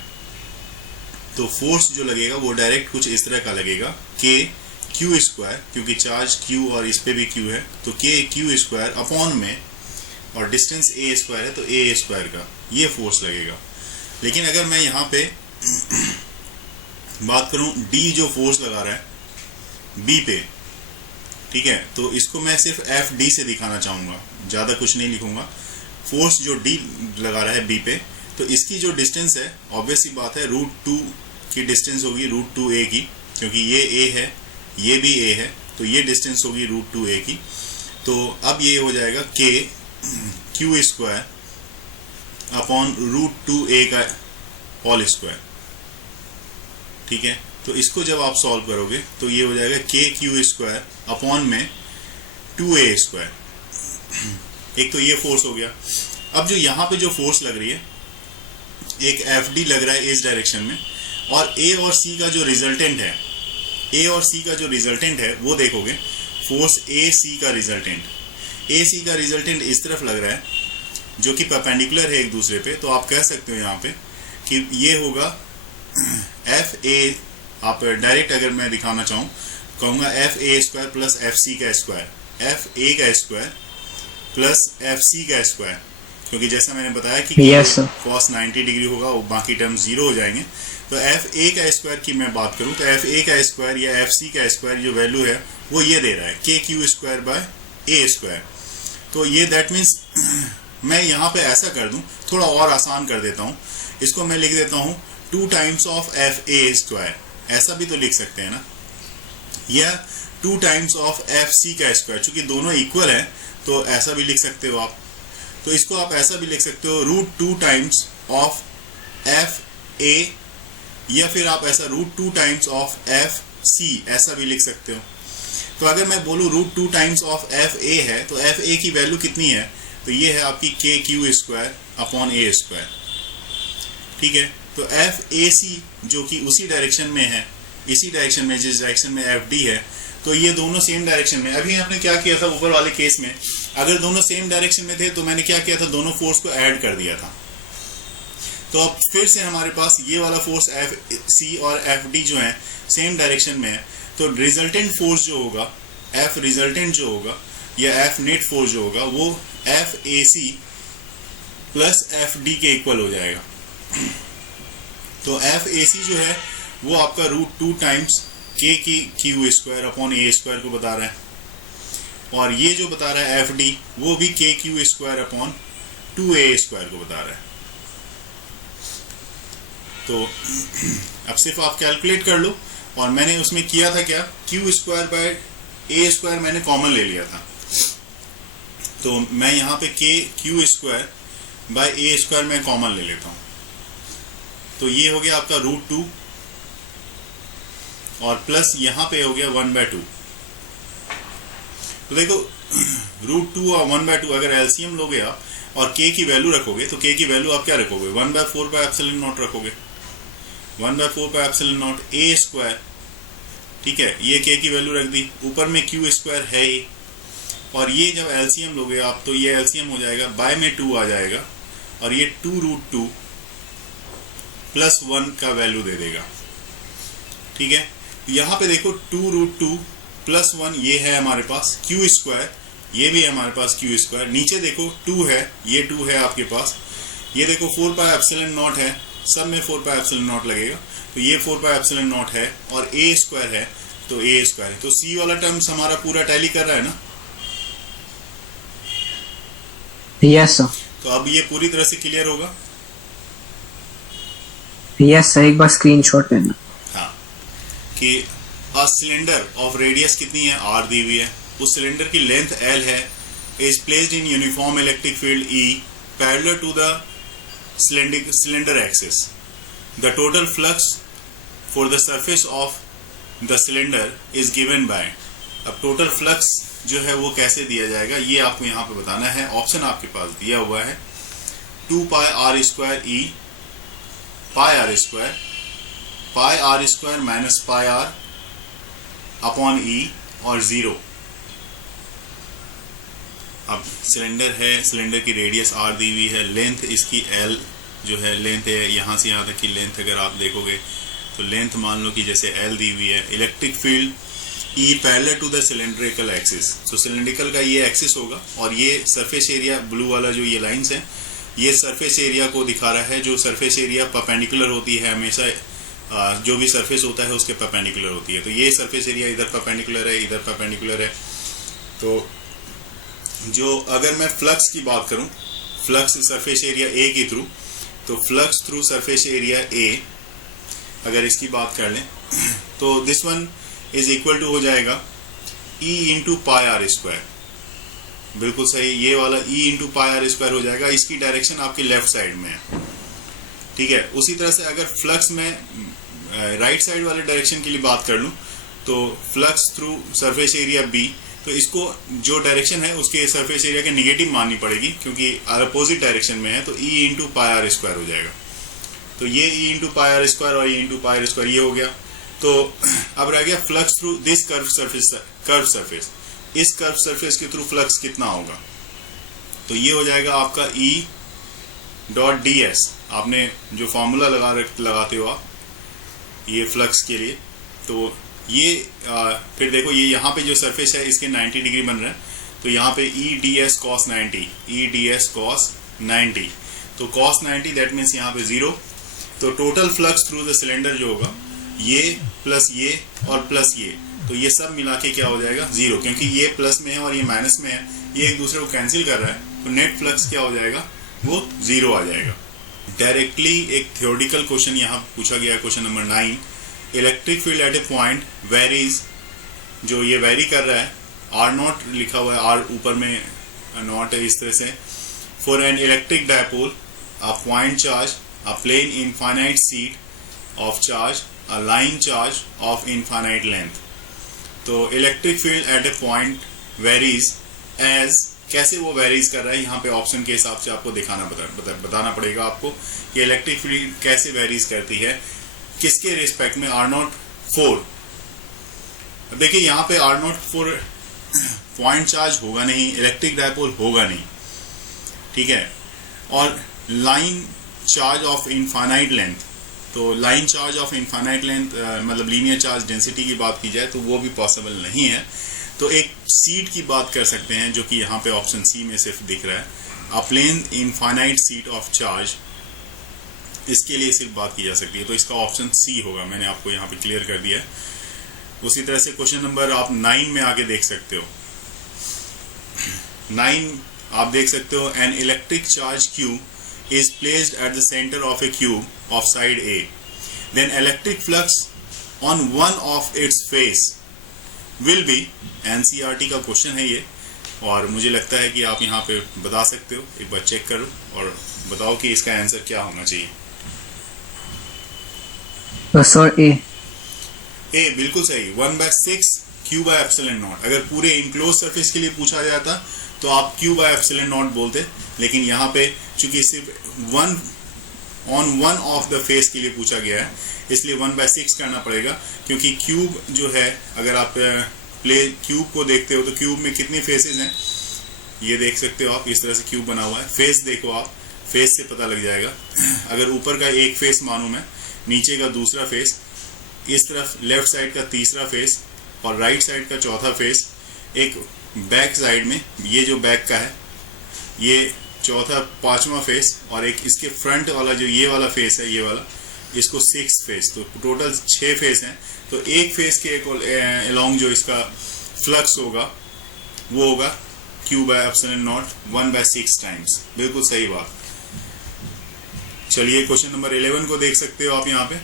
तो फोर्स जो लगेगा वो डायरेक्ट कुछ इस तरह का लगेगा, के क्यू स्क्वायर, क्योंकि चार्ज क्यू और इस पे भी क्यू है, तो के क्यू स्क्वायर अपॉन में, और डिस्टेंस ए स्क्वायर है तो ए स्क्वायर का ये फोर्स लगेगा। लेकिन अगर मैं यहाँ पे बात करूं डी जो फोर्स लगा रहा है बी पे, ठीक है, तो इसको मैं सिर्फ एफ डी से दिखाना चाहूंगा, ज़्यादा कुछ नहीं लिखूंगा। फोर्स जो डी लगा रहा है बी पे, तो इसकी जो डिस्टेंस है ऑब्वियस सी बात है √2 की डिस्टेंस होगी √2a की, क्योंकि ये a है ये भी a है, तो ये डिस्टेंस होगी √2a की। तो अब ये हो जाएगा k Q square upon √2a का होल स्क्वायर, ठीक है। तो इसको जब आप सॉल्व करोगे तो ये हो जाएगा k क्यू स्क्वायर अपॉन में 2a स्क्वायर। एक तो ये फोर्स हो गया। अब जो यहाँ पे जो फोर्स लग रही है, एक एफ डी लग रहा है इस डायरेक्शन में, और ए और सी का जो रिजल्टेंट है, ए और सी का जो रिजल्टेंट है वो देखोगे, फोर्स ए सी का रिजल्टेंट, ए सी का रिजल्टेंट इस तरफ लग रहा है जो कि परपेंडिकुलर है एक दूसरे पे। तो आप कह सकते हो यहाँ पे कि ये होगा एफ ए, आप डायरेक्ट अगर मैं दिखाना चाहूँ कहूँगा F A square plus F C का स्क्वायर, एफ ए का स्क्वायर प्लस एफ सी का स्क्वायर, क्योंकि जैसा मैंने बताया कि cos 90 डिग्री होगा और बाकी टर्म जीरो हो जाएंगे। तो एफ ए का स्क्वायर की मैं बात करूं तो एफ ए का स्क्वायर या एफ सी का स्क्वायर जो वैल्यू है वो ये दे रहा है के Q square by A square. तो ये दैट मीन्स मैं यहाँ पे ऐसा कर दूं, थोड़ा और आसान कर देता हूँ इसको, मैं लिख देता हूँ 2 times of F A square, ऐसा भी तो लिख सकते हैं ना, या 2 टाइम्स ऑफ एफ सी का स्क्वायर, चूंकि दोनों इक्वल है तो ऐसा भी लिख सकते हो आप। तो इसको आप ऐसा भी लिख सकते हो √2 टाइम्स ऑफ एफ ए, या फिर आप ऐसा √2 टाइम्स ऑफ एफ सी ऐसा भी लिख सकते हो। तो अगर मैं बोलूँ √2 टाइम्स ऑफ एफ ए है तो एफ ए की वैल्यू कितनी है, तो ये है आपकी के क्यू स्क्वायर अपॉन ए स्क्वायर, ठीक है। तो एफ ए सी जो कि उसी डायरेक्शन में है, इसी डायरेक्शन में जिस डायरेक्शन में एफ डी है, तो ये दोनों सेम डायरेक्शन में। अभी हमने क्या किया था ऊपर वाले केस में, अगर दोनों सेम डायरेक्शन में थे तो मैंने क्या किया था, दोनों फोर्स को ऐड कर दिया था। तो अब फिर से हमारे पास ये वाला फोर्स एफ सी और एफ डी जो है सेम डायरेक्शन में है, तो रिजल्टेंट फोर्स जो होगा, एफ रिजल्टेंट जो होगा या एफ नेट फोर्स जो होगा वो F A C plus F D के इक्वल हो जाएगा। तो एफ ए सी जो है वो आपका √2 टाइम्स के की क्यू स्क्वायर अपॉन ए स्क्वायर को बता रहा है, और ये जो बता रहा है एफ डी वो भी के Q square upon 2a square को बता रहा है। तो अब सिर्फ आप कैलकुलेट कर लो, और मैंने उसमें किया था क्या, Q square by A square मैंने कॉमन ले लिया था, तो मैं यहाँ पे के Q square by A square मैं कॉमन ले लेता हूँ। तो ये हो गया आपका √2 और प्लस यहाँ पे हो गया 1/2। तो देखो √2 और 1/2 अगर एलसीएम लोगे आप और k की वैल्यू रखोगे तो k की वैल्यू आप क्या रखोगे, 1/4/ε0 रखोगे, 1/4/ε0 a स्क्वायर, ठीक है। ये k की वैल्यू रख दी, ऊपर में क्यू स्क्वायर है ही, और ये जब एलसीएम लोगे आप तो ये एलसीएम हो जाएगा, बाय में 2 आ जाएगा, और ये 2√2 प्लस 1 का वैल्यू दे देगा, ठीक है। यहाँ पे देखो 2√2 प्लस 1 ये है हमारे पास, क्यू स्क्वायर ये भी है हमारे पास क्यू स्क्वायर, नीचे देखो 2 है, ये 2 है आपके पास, ये देखो 4πε0 है, सब में 4πε0 लगेगा, तो ये 4πε0 है, और a स्क्वायर है तो a स्क्वायर है। तो c वाला टर्म्स हमारा पूरा टैली कर रहा है ना। Yes sir. तो अब ये पूरी तरह से क्लियर होगा। यस सर, एक बार स्क्रीनशॉट लेना। हाँ, कि अ सिलेंडर ऑफ रेडियस कितनी है, r दी हुई है, उस सिलेंडर की लेंथ l है, is placed in uniform electric field E parallel to the cylinder axis. The total flux for the surface of the cylinder is given by, अब total flux जो है वो कैसे दिया जाएगा ये आपको यहाँ पे बताना है। ऑप्शन आपके पास दिया हुआ है 2 pi R square E pi R square minus pi R upon E और 0। अब सिलेंडर है, सिलेंडर की रेडियस r दी हुई है, लेंथ इसकी l जो है लेंथ है, यहाँ से यहाँ तक की लेंथ अगर आप देखोगे तो लेंथ मान लो कि जैसे l दी हुई है। Electric field E parallel to the cylindrical axis, तो सिलेंड्रिकल का ये एक्सिस होगा और ये सरफेस एरिया ब्लू वाला जो ये लाइंस है ये सरफेस एरिया को दिखा रहा है। जो सरफेस एरिया परपेंडिकुलर होती है हमेशा, जो भी सरफेस होता है उसके परपेंडिकुलर होती है। तो ये सरफेस एरिया इधर परपेंडिकुलर है, इधर परपेंडिकुलर है। तो जो अगर मैं फ्लक्स की बात करूं, फ्लक्स सरफेस एरिया ए के थ्रू, तो flux through surface area A अगर इसकी बात कर लें तो this one is equal to हो जाएगा E into pi R square. बिल्कुल सही, ये वाला E into pi R square हो जाएगा। इसकी डायरेक्शन आपकी लेफ्ट साइड में है, ठीक है। उसी तरह से अगर फ्लक्स में राइट साइड वाले डायरेक्शन के लिए बात कर लूं तो flux through surface area B, तो इसको जो डायरेक्शन है उसके सरफेस एरिया के नेगेटिव माननी पड़ेगी क्योंकि अपोजिट डायरेक्शन में है। तो E into pi R square हो जाएगा। तो ये E into pi R square और E into pi R square ये हो गया। तो अब रह गया flux through this curve surface. इस कर्व सरफेस के थ्रू फ्लक्स कितना होगा, तो ये हो जाएगा आपका E डॉट डी एस। आपने जो फॉर्मूला लगाते हो आप ये फ्लक्स के लिए, तो ये फिर देखो ये यहाँ पे जो सरफेस है इसके 90 डिग्री बन रहा है, तो यहाँ पे E डी एस कॉस 90, तो कॉस 90 दैट मीन्स यहाँ पे 0। तो total flux through the cylinder जो होगा ये प्लस ये और प्लस ये, तो ये सब मिला के क्या हो जाएगा 0, क्योंकि ये प्लस में है और ये माइनस में है, ये एक दूसरे को कैंसिल कर रहा है। तो नेट फ्लक्स क्या हो जाएगा, वो 0 आ जाएगा। डायरेक्टली एक थ्योरेटिकल क्वेश्चन यहाँ पूछा गया है, question number 9। Electric field at a point varies, जो ये वेरी कर रहा है, R0 लिखा हुआ है, R ऊपर में नॉट है इस तरह से। For an electric dipole, a point charge, a plane infinite sheet of charge, a line charge of infinite length. तो electric field at a point varies as, कैसे वो वेरीज कर रहा है यहाँ पे ऑप्शन के हिसाब से आपको बताना पड़ेगा आपको कि इलेक्ट्रिक फील्ड कैसे वेरीज करती है, किसके रिस्पेक्ट में, R0 4। अब देखिए यहाँ पे R0 4 पॉइंट चार्ज होगा नहीं, इलेक्ट्रिक डायपोल होगा नहीं, ठीक है। और line charge of infinite length, तो line charge of infinite length मतलब लीनियर चार्ज डेंसिटी की बात की जाए तो वो भी पॉसिबल नहीं है। तो एक सीट की बात कर सकते हैं जो कि यहाँ पे ऑप्शन सी में सिर्फ दिख रहा है, a plane infinite sheet of charge, इसके लिए सिर्फ बात की जा सकती है। तो इसका ऑप्शन सी होगा, मैंने आपको यहाँ पे क्लियर कर दिया है। उसी तरह से क्वेश्चन नंबर आप 9 में आगे देख सकते हो। 9 आप देख सकते हो, an electric charge Q is placed at the center of a cube of side A, then electric flux on one of its face will be, NCERT का क्वेश्चन है ये, और मुझे लगता है कि आप यहाँ पे बता सकते हो। एक बार चेक करो और बताओ कि इसका आंसर क्या होना चाहिए। सर ए बिल्कुल सही, 1/6 Q by epsilon नॉट। अगर पूरे इनक्लोज सरफेस के लिए पूछा जाता तो आप Q by epsilon नॉट बोलते, लेकिन यहाँ पे चूंकि सिर्फ वन ऑफ द फेस के लिए पूछा गया है इसलिए 1/6 करना पड़ेगा, क्योंकि क्यूब जो है, अगर आप क्यूब को देखते हो तो क्यूब में कितने फेसेस हैं ये देख सकते हो आप। इस तरह से क्यूब बना हुआ है, फेस देखो आप, फेस से पता लग जाएगा। अगर ऊपर का एक फेस मानूं मैं, नीचे का दूसरा फेस, इस तरफ लेफ्ट साइड का तीसरा फेस और राइट साइड का चौथा फेस, एक बैक साइड में ये जो बैक का है ये चौथा 5वां फेस, और एक इसके फ्रंट वाला जो ये वाला फेस है, ये वाला, इसको 6 फेस, तो टोटल 6 फेस हैं। तो एक फेस के अलोंग जो इसका फ्लक्स होगा वो होगा Q by epsilon not 1/6 times. बिल्कुल सही बात। चलिए क्वेश्चन नंबर 11 को देख सकते हो आप यहाँ पे।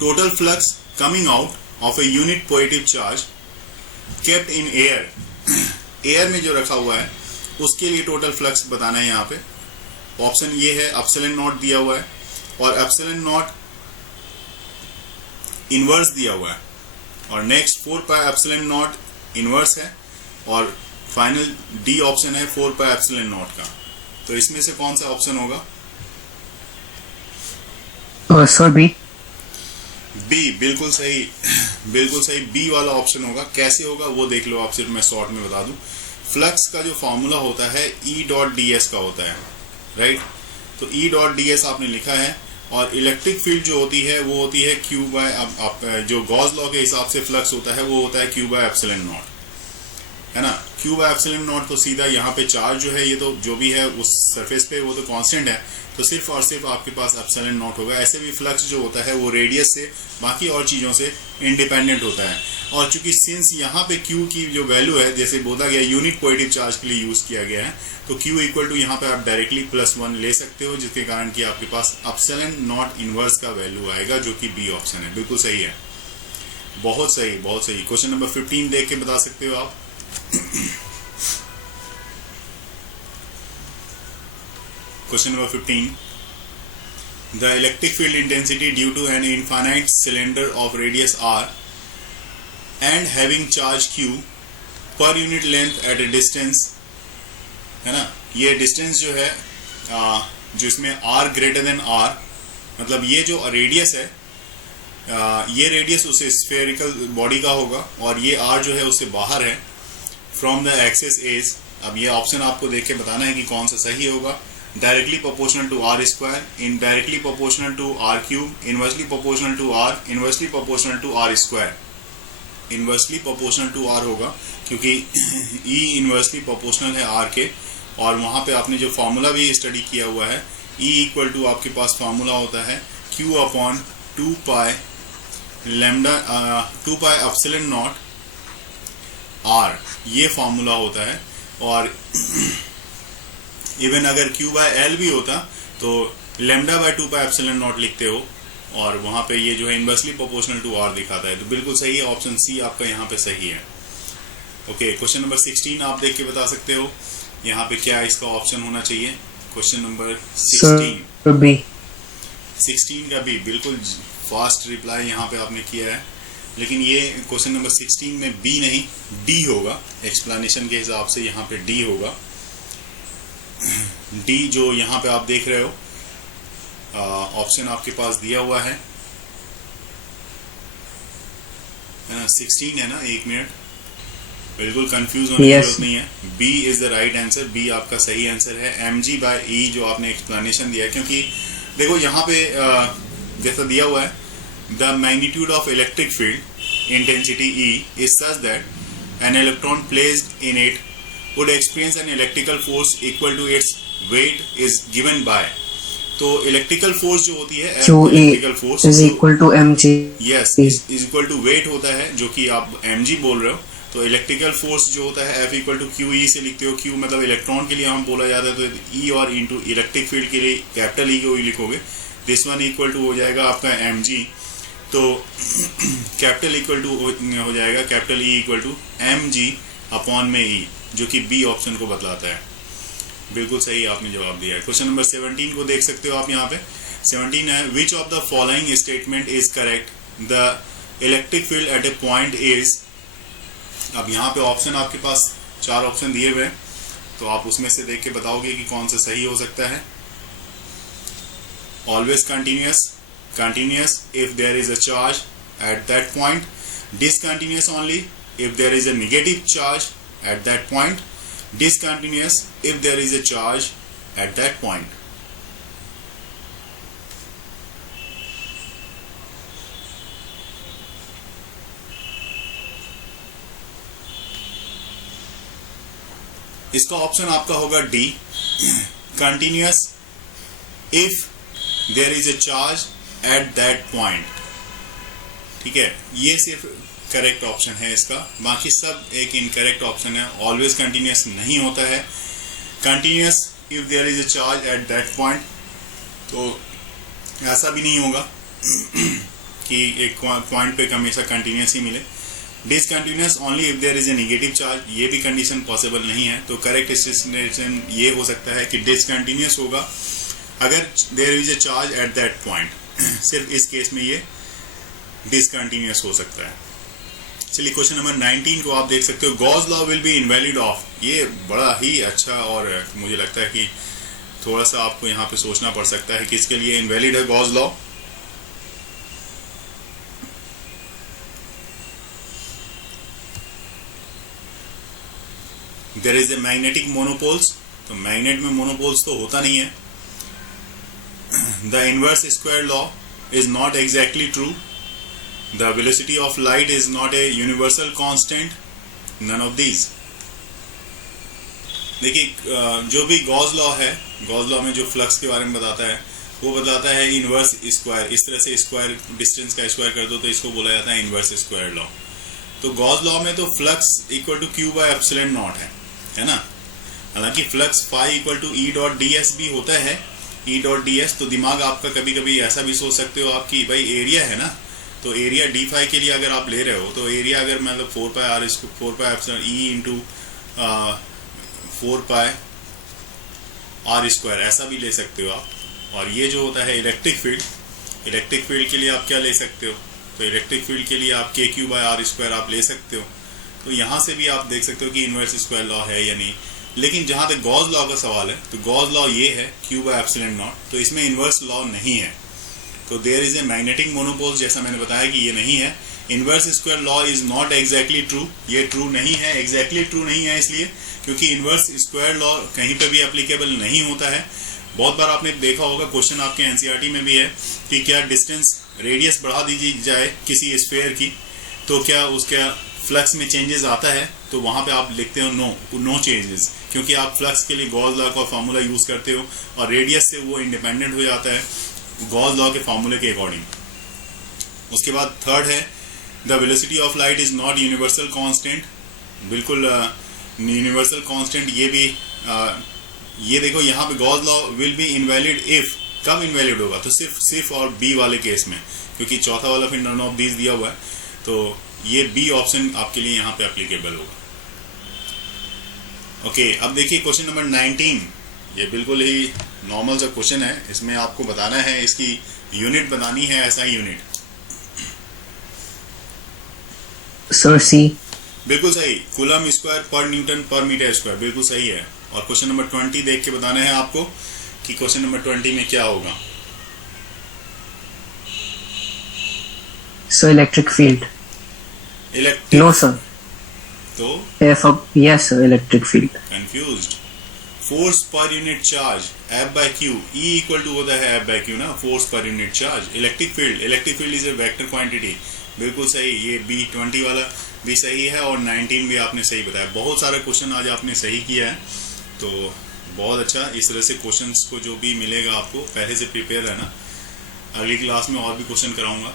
Total flux coming out of a unit positive charge kept in air, air में जो रखा हुआ है उसके लिए टोटल फ्लक्स बताना है यहाँ पे। ऑप्शन ये है, एप्सिलॉन नॉट दिया हुआ है और एप्सिलॉन नॉट इनवर्स दिया हुआ है, और next 4 pi epsilon not inverse है और फाइनल डी ऑप्शन है 4 पाई एप्सिलॉन नॉट का। तो इसमें से कौन सा ऑप्शन होगा? Sir B. बी, बिल्कुल सही, बिल्कुल सही, बी वाला ऑप्शन होगा। कैसे होगा वो देख लो आप, सिर्फ मैं शॉर्ट में बता दूं। फ्लक्स का जो फॉर्मूला होता है ई डॉट डी एस का होता है, राइट। तो ई डॉट डी एस आपने लिखा है, और इलेक्ट्रिक फील्ड जो होती है वो होती है क्यू बाय, आप जो गॉस लॉ के हिसाब से फ्लक्स होता है वो होता है क्यू बाय एप्सिलॉन नॉट, है ना। क्यू बाय एप्सिलॉन नॉट तो सीधा यहाँ पे चार्ज जो है, ये तो जो भी है उस सरफेस पे वो तो कांस्टेंट है, तो सिर्फ और सिर्फ आपके पास एप्सिलॉन नॉट होगा। ऐसे भी फ्लक्स जो होता है वो रेडियस से, बाकी और चीज़ों से इंडिपेंडेंट होता है। और चूंकि सिंस यहाँ पे Q की जो वैल्यू है, जैसे बोला गया यूनिट पॉजिटिव चार्ज के लिए यूज किया गया है, तो Q इक्वल टू यहाँ पे आप डायरेक्टली +1 ले सकते हो, जिसके कारण कि आपके पास एप्सिलॉन नॉट इनवर्स का वैल्यू आएगा, जो कि बी ऑप्शन है। बिल्कुल सही है, बहुत सही, बहुत सही। क्वेश्चन नंबर 15 देख के बता सकते हो आप। Question number 15. The electric field intensity due to an infinite cylinder of radius r and having charge q per unit length at a distance, है ना। ये डिस्टेंस जो है जिसमें r ग्रेटर देन r, मतलब ये जो रेडियस है, ये रेडियस उस स्फेरिकल बॉडी का होगा और ये r जो है उससे बाहर है, फ्रॉम द एक्सिस एज। अब ये ऑप्शन आपको देख के बताना है कि कौन सा सही होगा। Directly proportional to R square, indirectly proportional to R cube, inversely proportional to R, inversely proportional to R square. Inversely proportional to R होगा क्योंकि ई इनवर्सली प्रोपोर्शनल है आर के, और वहां पे आपने जो फॉर्मूला भी स्टडी किया हुआ है, ई इक्वल टू आपके पास फॉर्मूला होता है Q upon 2 pi lambda 2 pi epsilon naught R, ये फॉर्मूला होता है। और इवन अगर Q बाय एल भी होता तो lambda by 2 pi epsilon not लिखते हो, और वहां पे ये जो है इनवर्सली प्रोपोर्शनल टू आर दिखाता है। तो बिल्कुल सही है, ऑप्शन सी आपका यहाँ पे सही है। ओके, क्वेश्चन नंबर 16 आप देख के बता सकते हो यहाँ पे क्या इसका ऑप्शन होना चाहिए। Question number 16 B. 16 का बी, बिल्कुल फास्ट रिप्लाई यहाँ पे आपने किया है, लेकिन ये क्वेश्चन नंबर 16 में बी नहीं डी होगा। एक्सप्लेनेशन के हिसाब से यहाँ पे डी होगा। डी जो यहाँ पे आप देख रहे हो ऑप्शन आपके पास दिया हुआ है ना, 16 है ना। एक मिनट, बिल्कुल कंफ्यूज होने की जरूरत नहीं है। B is the right answer, B आपका सही आंसर है। mg बाय ई जो आपने एक्सप्लेनेशन दिया है, क्योंकि देखो यहाँ पे जैसा दिया हुआ है, the magnitude of electric field intensity E is such that an electron placed in it would experience an electrical force equal to its weight is given by। तो इलेक्ट्रिकल फोर्स जो होती है, electrical force is equal to mg, yes, is equal to weight होता है, जो कि आप mg बोल रहे हो। तो इलेक्ट्रिकल फोर्स जो होता है F equal to Q E से लिखते हो। क्यू मतलब इलेक्ट्रॉन के लिए हम बोला जाता है, तो ई, और इंटू इलेक्ट्रिक फील्ड के लिए कैपिटल ई को ही लिखोगे। दिस वन इक्वल टू हो जाएगा आपका mg, तो कैपिटल इक्वल टू हो जाएगा capital E equal to mg upon में ई, जो कि बी ऑप्शन को बतलाता है। बिल्कुल सही आपने जवाब दिया है। क्वेश्चन नंबर 17 को देख सकते हो आप यहाँ पे। 17 है, which of the following statement is correct, the electric field at a point is. अब यहाँ पे ऑप्शन आपके पास 4 ऑप्शन दिए हुए हैं, तो आप उसमें से देख के बताओगे कि कौन सा सही हो सकता है। Always continuous, continuous if there is a charge at that point, discontinuous only if there is a negative charge at that point, discontinuous if there is a charge at that point. इसका option आपका होगा D, continuous if there is a charge eight that point. ठीक है, ये सिर्फ correct option है इसका, बाकी सब एक इनकरेक्ट ऑप्शन है। ऑलवेज कंटिन्यूअस नहीं होता है। Continuous if there is a charge at that point, तो ऐसा भी नहीं होगा कि एक पॉइंट पे हमेशा कंटिन्यूअस ही मिले। Discontinuous only if there is a negative charge, ये भी कंडीशन पॉसिबल नहीं है। तो करेक्ट स्टेटमेंट ये हो सकता है कि डिसकंटिन्यूअस होगा अगर there is a charge at that point. सिर्फ इस केस में ये डिसकंटिन्यूअस हो सकता है। चलिए क्वेश्चन नंबर 19 को आप देख सकते हो, Gauss law will be invalid of. ये बड़ा ही अच्छा और मुझे लगता है कि थोड़ा सा आपको यहाँ पे सोचना पड़ सकता है कि इसके लिए इनवैलिड है Gauss law. There is a magnetic monopoles, तो मैग्नेट में मोनोपोल्स तो होता नहीं है। The inverse square law is not exactly true. The velocity of light is not a universal constant, none of these. देखिए जो भी गॉस लॉ है, गॉस लॉ में जो फ्लक्स के बारे में बताता है वो बताता है इनवर्स स्क्वायर। इस तरह से स्क्वायर, डिस्टेंस का स्क्वायर कर दो तो इसको बोला जाता है इनवर्स स्क्वायर लॉ। तो गॉस लॉ में तो flux equal to Q by epsilon naught है ना। हालांकि flux phi equal to E dot D S भी होता है, ई डॉट डी एस। तो दिमाग आपका कभी कभी ऐसा भी सोच सकते हो आप कि भाई एरिया है ना, तो एरिया डी फाई के लिए अगर आप ले रहे हो तो एरिया अगर मतलब 4 pi epsilon E into 4 pi R square ऐसा भी ले सकते हो आप। और ये जो होता है इलेक्ट्रिक फील्ड, इलेक्ट्रिक फील्ड के लिए आप क्या ले सकते हो, तो इलेक्ट्रिक फील्ड के लिए आप के क्यू बाय आर स्क्वायर आप ले सकते हो। तो यहाँ से भी आप देख सकते हो कि इनवर्स स्क्वायर लॉ है या नहीं। लेकिन जहाँ तक गॉस लॉ का सवाल है तो गॉस लॉ ये है क्यू बाय एप्सिलॉन नॉट, तो इसमें इनवर्स लॉ नहीं है। तो there is a magnetic monopole, जैसा मैंने बताया कि ये नहीं है। Inverse square law is not exactly true, ये ट्रू नहीं है, एग्जैक्टली ट्रू नहीं है इसलिए क्योंकि इनवर्स स्क्वायर लॉ कहीं पे भी एप्लीकेबल नहीं होता है। बहुत बार आपने देखा होगा, क्वेश्चन आपके एनसीईआरटी में भी है कि क्या डिस्टेंस, रेडियस बढ़ा दी जाए किसी स्फीयर की तो क्या उसका फ्लक्स में चेंजेस आता है, तो वहां पे आप लिखते हो नो चेंजेस, क्योंकि आप फ्लक्स के लिए गॉस लॉ का फॉर्मूला यूज करते हो और रेडियस से वो इंडिपेंडेंट हो जाता है गॉस लॉ के फॉर्मूले के अकॉर्डिंग। उसके बाद थर्ड है the velocity of light is not universal constant. बिल्कुल यूनिवर्सल कांस्टेंट ये भी ये देखो यहाँ पे Gauss law will be invalid if, कब इनवैलिड होगा, तो सिर्फ और बी वाले केस में, क्योंकि चौथा वाला फिर नन ऑफ दीज दिया हुआ है, तो ये बी ऑप्शन आपके लिए यहाँ पे एप्लीकेबल होगा। ओके, अब देखिए क्वेश्चन नंबर 19, ये बिल्कुल ही नॉर्मल सा क्वेश्चन है। इसमें आपको बताना है, इसकी यूनिट बतानी है, ऐसा यूनिट। सर सी, बिल्कुल सही, कूलम स्क्वायर पर न्यूटन पर मीटर स्क्वायर, बिल्कुल सही है। और क्वेश्चन नंबर 20 देख के बताना है आपको कि क्वेश्चन नंबर 20 में क्या होगा। Sir electric field, electric, no sir, तो yes sir electric field. Confused. Force per unit charge F by Q, E equal to होता है F बाय क्यू ना, force per unit charge. Electric field is a vector quantity, बिल्कुल सही। ये B20 वाला भी सही है और 19 भी आपने सही बताया। बहुत सारा क्वेश्चन आज आपने सही किया है, तो बहुत अच्छा। इस तरह से क्वेश्चंस को जो भी मिलेगा आपको पहले से प्रिपेयर रहना। अगली क्लास में और भी क्वेश्चन कराऊंगा।